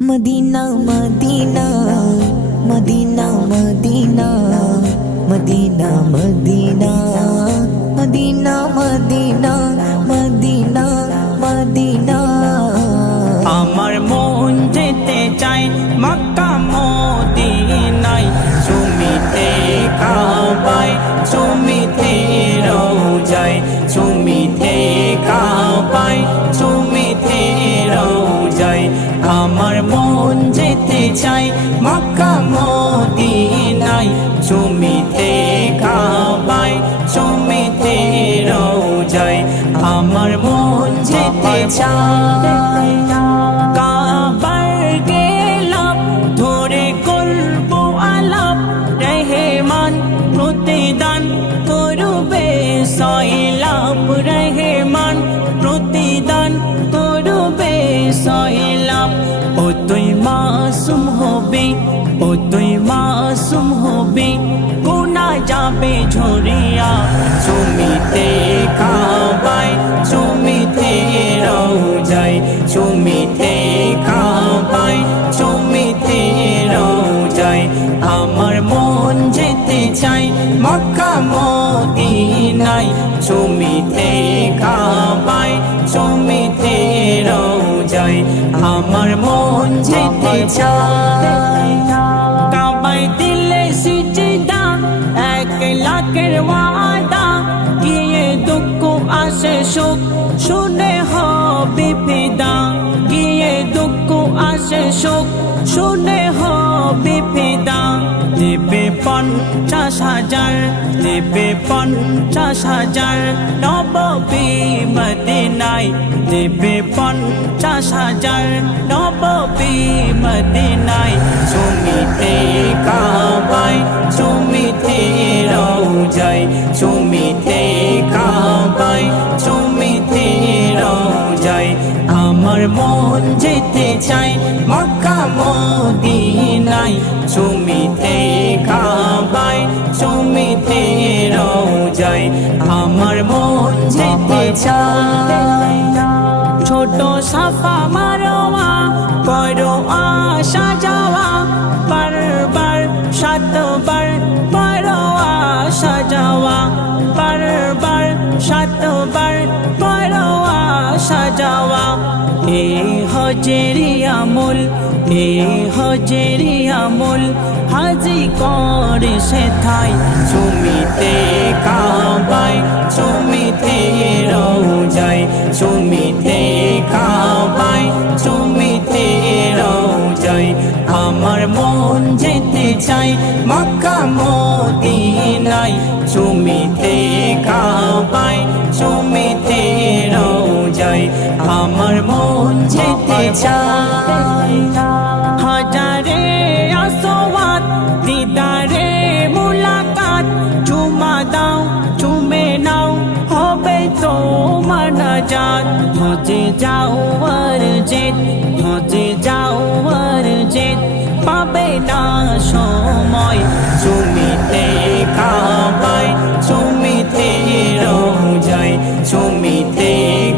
Medina Madina Madina Madina Madina Madina Madina Madina Madina Madina আমার মন যেতে চায় মক্কা মদিনায় চুমিতে কাবায় চুমিতে রওজায় চুমিতে কাবায় চুমিতে রওজায় আমার মন যেতে চায় মক্কা মদিনায় চুমিতে কাবায় চুমিতে রওজায় আমার মন যেতে চায় কাবার গেলাম ধরে করব আলাপ রহমান প্রতিদান করবে সয়লাভ রহমান প্রতিদান করবে সয়লাভ ও তুই মাসুম হবে ও তুই মাসুম হবে গুনাহ যাবে ঝরিয়া চুমিতে কাবায় চুমিতে রওজায় চুমিতে কাবায় চুমিতে রওজায় আমার মন যেতে চায় মক্কা মদিনায় চুমিতে কাবায় চুমিতে রওজায় আমার মন যেতে চায় কাবায় দিলে সিজদা 1 লাখের ওয়াদা গিয়ে দুঃখ আসে সুখ শুনে হবে ফিদা গিয়ে দুঃখ আসে সুখ শুনে হবে ফিদা দেবে 50,000 দেবে 50,000 নববী মদিনায় দেবে 50,000 নববী মদিনায় চুমিতে কাবায় চুমিতে রওজায় চুমিতে কাবায় চুমিতে রওজায় আমার মন যেতে চায় মক্কা মদিনায় চুমিতে কাবায় চুমিতে রওজায় আমার মন যেতে চায় ছোট সাফা মারোয়া করো আশা যাওয়া বারবার 7 বার করো আশা যাওয়া বারবার 7 বার করো আশা যাওয়া এ হজেরি আমল এ হজেরি আমল হাজি করে সে থাই চুমিতে কাবায় চুমিতে রওজায় চুমিতে কাবায় চুমিতে রওজায় আমার মন যেতে চায় মক্কা মদিনায় চুমিতে কাবায় চুমিতে রওজায় আমার মন যেতে চায় হাজারে আসওয়াত দিদারে মুলাকাত চুমা দাও চুমে নাও হবে তোমার নাজাত হজে যাও আর জিত হজে যাও আর জিত পাবে না সময় চুমিতে কাবায় চুমিতে রওজায় চুমিতে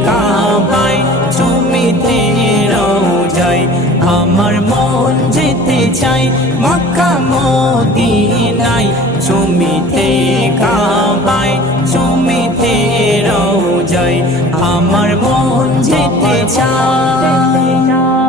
কাবায় চুমিতে রওজায় আমার মন যেতে চায় মক্কা মদিনায় চুমিতে কাবায় চুমিতে রওজায় আমার মন যেতে চায়